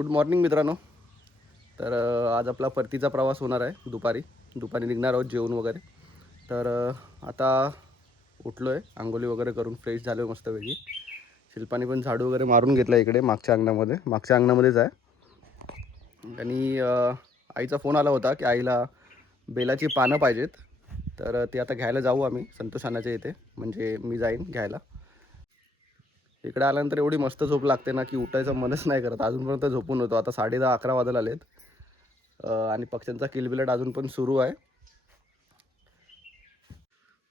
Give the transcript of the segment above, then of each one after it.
Good morning मित्रांनो. तर आज आपला परतीचा प्रवास होणार आहे दुपारी. दुपारी निघणार आहोत जेवण वगैरे. तर आता उठलो आहे आंघोळी वगैरे करून फ्रेश झालो आहे मस्तपैकी. शिल्पाने पण झाडू वगैरे मारून घेतला इकडे मागच्या अंगणामध्ये. मागच्या अंगणामध्येच आहे. आणि आईचा फोन आला होता की आईला बेलाची पानं पाहिजेत. तर ती आता घ्यायला जाऊ आम्ही संतोष अण्णाच्या इथे. म्हणजे मी जाईन घ्यायला. इकडे आल्यानंतर एवढी मस्त झोप लागते ना की उठायचं मनच नाही करत. अजूनपर्यंत झोपून होतो. आता साडे दहा अकरा वाजायला आलेत. आणि पक्ष्यांचा किलबिलट अजून पण सुरू आहे.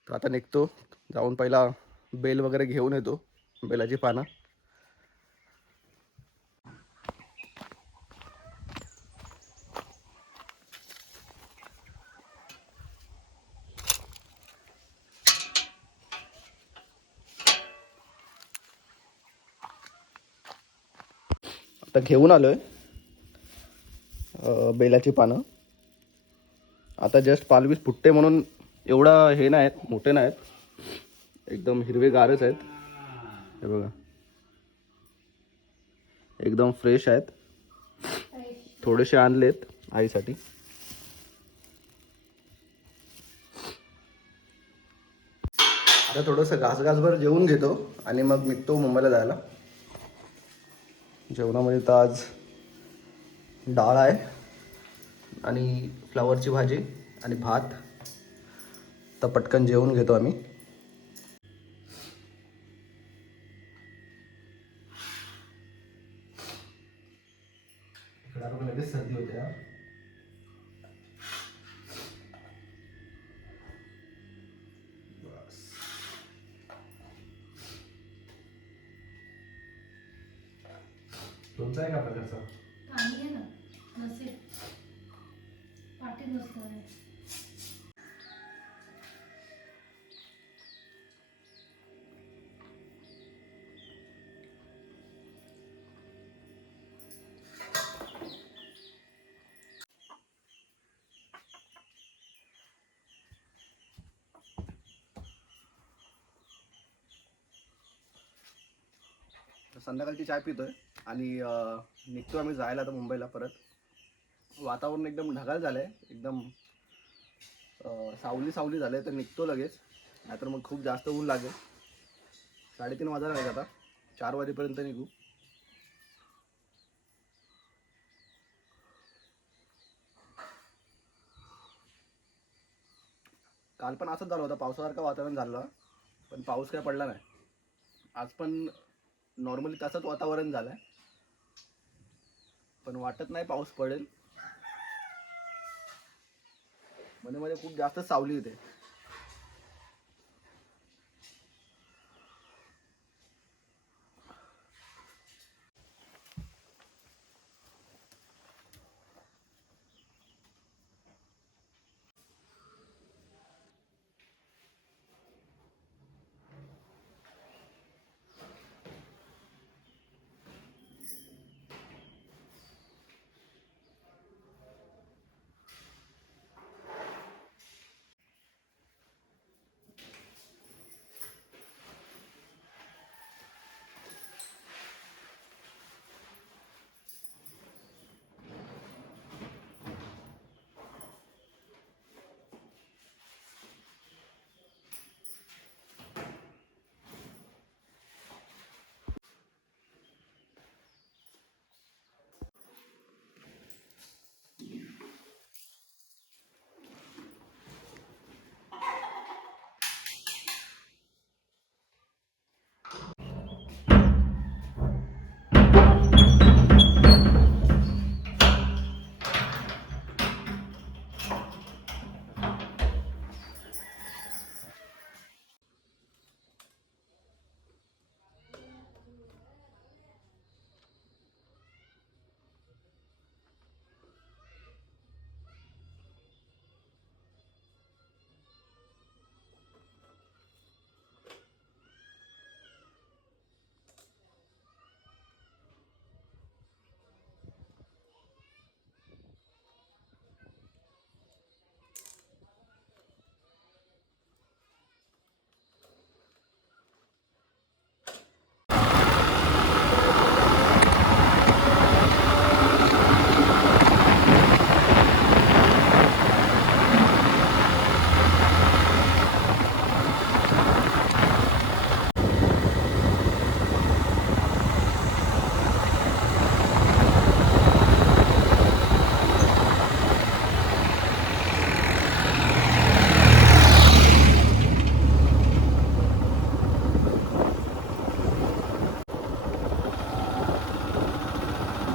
तर आता निघतो. जाऊन पहिला बेल वगैरे घेऊन येतो. बेलाची पानं. आता घेऊन आलो आहे बेलाची पानं. आता जस्ट पालवीस फुटते म्हणून एवढा हे नाहीत मोठे नाही आहेत एकदम हिरवेगारच आहेत. हे बघा. एकदम फ्रेश आहेत. थोडेसे आणलेत आईसाठी. आता थोडंसं घास घासभर जेवून घेतो आणि मग निघतो मुंबईला जायला. जेवणामध्ये तर आज डाळ आहे आणि फ्लावरची भाजी आणि भात. तर पटकन जेवून घेतो आम्ही. तुमचा आहे का प्रकारचा पाणी आहे ना. नसेल पाटीत नसतं संध्याकाळची चाय पितोय. आणि निघतो आम्ही जायला आता मुंबईला परत. वातावरण एकदम ढगाळ झालं आहे एकदम सावली सावली सावली झालंय तर निघतो लगेच. नाहीतर मग खूप जास्त ऊन लागेल. साडेतीन वाजायला लागेल आता. चार वाजेपर्यंत निघू. काल पण असंच झालं होतं. पावसासारखं वातावरण झालं. पण पाऊस काय पडला नाही. आज पण नॉर्मली तसंच वातावरण झालं आहे पण वाटत नाही पाऊस पडेल. मध्ये मध्ये खूप जास्त सावली येते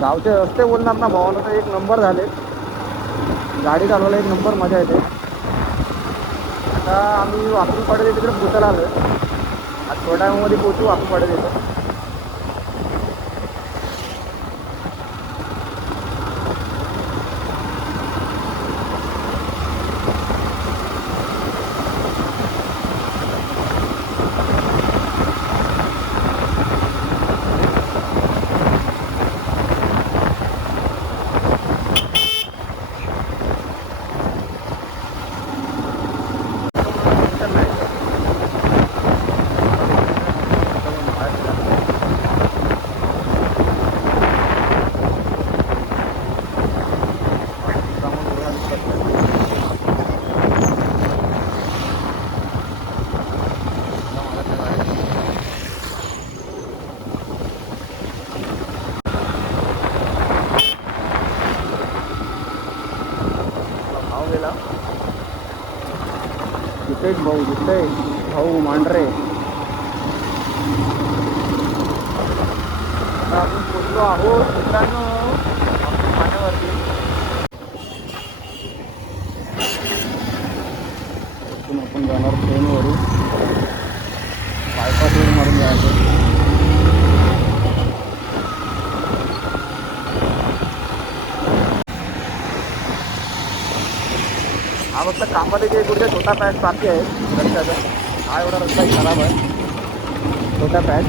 गावचे रस्ते बोलणार ना भावानं तर एक नंबर झाले. गाडी चालवायला एक नंबर मजा येते. आता आम्ही वापरून पडेल तिकडे पोचायला आलो आज थोड्या वेळामध्ये पोचू वापरून पडेल इथं भाऊ गेला जितेश भाऊ मांढरे. आपण पोचलो आहोत मित्रांनो. पाण्यावरती. आपण जाणार ट्रेनवरून बायपास मारून जायचं. हा फक्त कामाला जे कुठे छोटा पॅच बाकी आहे. रस्त्याचा हा एवढा रस्ता एक खराब आहे. छोटा पॅच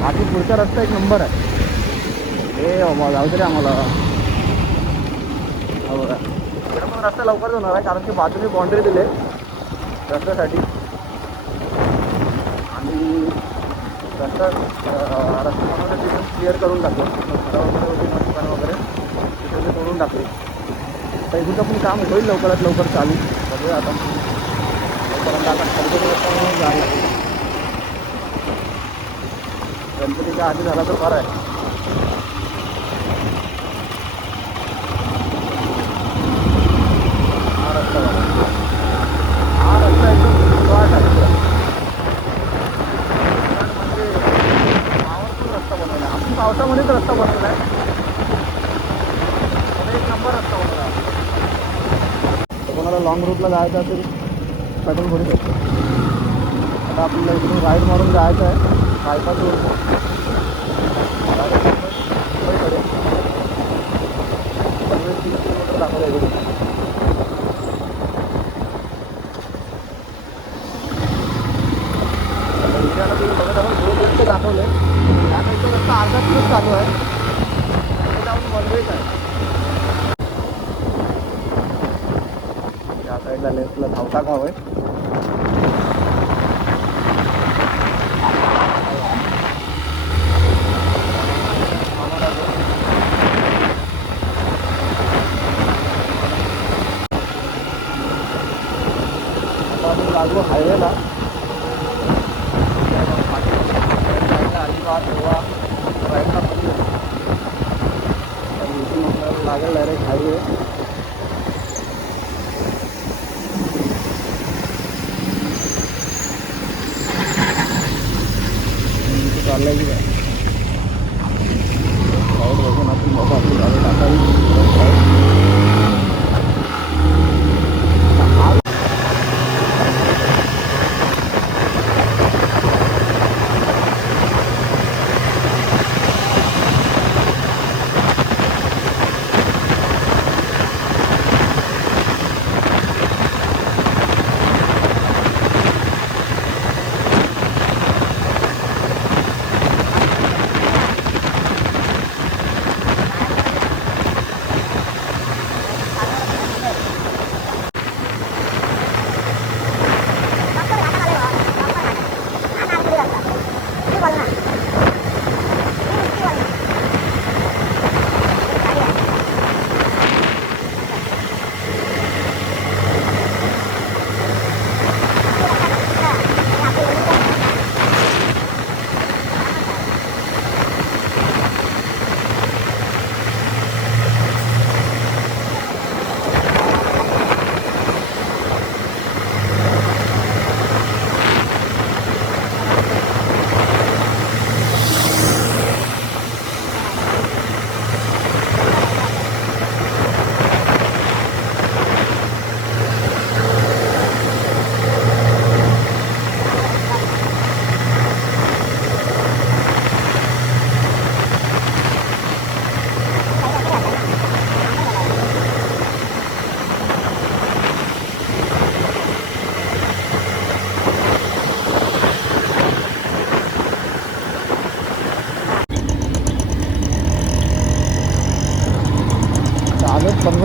बाकी पुढचा रस्ता एक नंबर आहे. हे जाऊ तरी आम्हाला. हो बघा. इकडे पण रस्ता लवकर होणार आहे कारण की बाजूने बाउंड्री दिले. रस्त्यासाठी. आणि रस्ता रस्ता क्लिअर करून टाकतो घरं वगैरे वगैरे तिथे ते तोडून टाकले आता इथून पण काम होईल लवकरात लवकर चालू. बघूया आता लवकरात आता खर्च रस्ता म्हणून जायला लागेल. गणपतीच्या आधी झाला तर बरं आहे. हा रस्ता हा रस्ता आहे. रस्ता बनवला. आहे पावसामध्येच रस्ता बनवला आहे. एक नंबर रस्ता बनवला. तुम्हाला तर लॉंग रूटला जायचं असेल पेट्रोल भरू शकतो. आता आपल्याला इकडून राईड मारून जायचं आहे. बायपास रोड तीस किलोमीटर दाखवलं आहे. Tá tagal, eh. इथे चाललंय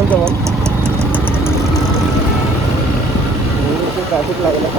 cho bấm cái cả lại lại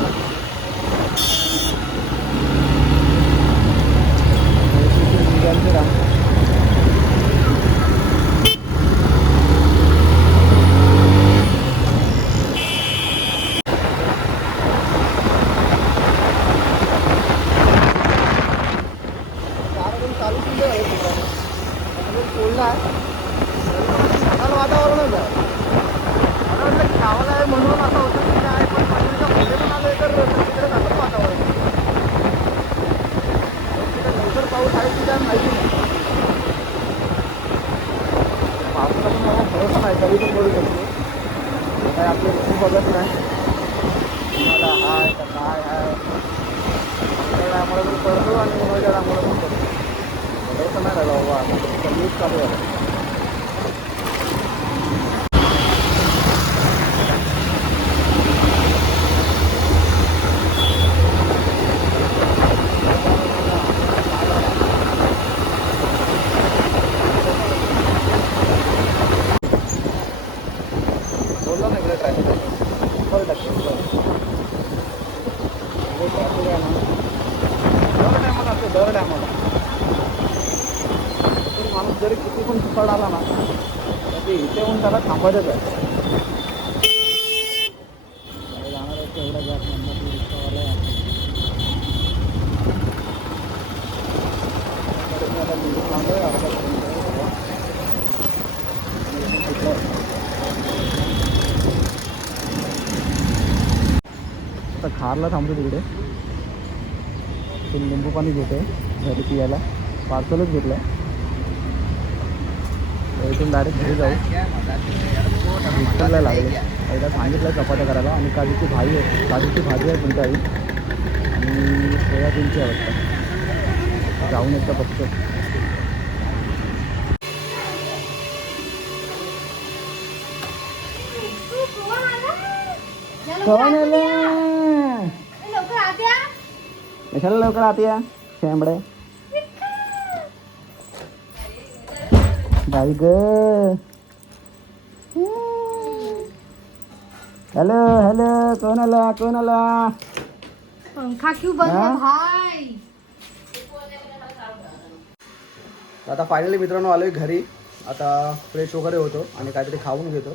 मला भरोसा नाही कधी पण शकतो काय आपले ऋतू बघत नाही तुम्हाला हाय का काय आहे आपल्या पण पडतो आणि उन्हाळ्या पण पडतो भरोसा नाही राहिला बाबा आता कमीच चालू आहे. आला ना तर ते इथे येऊन त्याला थांबतच आहे जाणार आहे तेवढा गॅस म्हणणार तू रिक्षावाला आहे. तरी मी आता निघून लांबलोय, अर्धा किलोमीटर आहे. आणि इथून पुढचं आता खारला थांबतो तिकडे ते लिंबू पाणी घेतो घरी पियाला पार्सलच घेतलं आहे इथून डायरेक्ट घरी जाऊ. विठ्ठलला लागले. एकदा सांगितलं चपात्या करायला. आणि काजूची भाजी आहे. काजूची भाजी आहे तुमच्या आई? आणि सोयाबीनची अवस्था जाऊन एकदा बघतो. लवकर आत्या. कशाला लवकर आत शेंबडे. ग हॅलो हॅलो कोण आला कोण आला पंखा क्यों बंद है? भाई? आता फायनली मित्रांनो आलोय घरी. आता फ्रेश वगैरे होतो आणि काहीतरी खाऊन घेतो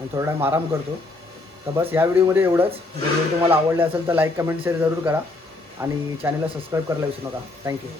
आणि थोडा टाईम आराम करतो. तर बस या व्हिडिओमध्ये एवढंच. जर व्हिडिओ तुम्हाला आवडले असेल तर लाईक कमेंट शेअर जरूर करा आणि चॅनलला सबस्क्राईब करायला विसरू नका. थँक्यू